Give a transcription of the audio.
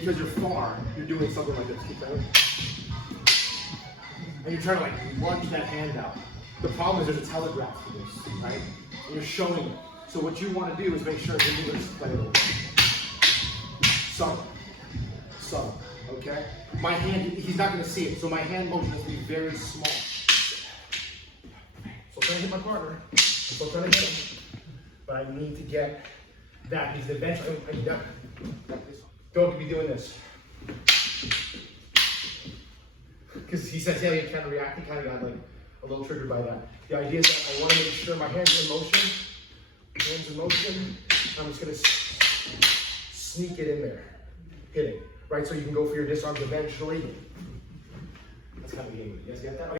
because you're far, you're doing something like this. Keep that in. And you're trying to like lunge that hand out. The problem is there's a telegraph for this, right? And you're showing it. So what you want to do is make sure that you just play a little bit. Subtle, okay? My hand, he's not going to see it, so my hand motion has to be very small. So I'm trying to hit my partner. I'm still trying to hit him. But I need to get that because eventually I'm done. Don't be doing this. Because he says, yeah, you kind of react. He kind of got like a little triggered by that. The idea is that I want to make sure my hands are in motion. Hands in motion. I'm just going to sneak it in there. Hitting. Right? So you can go for your disarms eventually. That's kind of the game. You guys get that?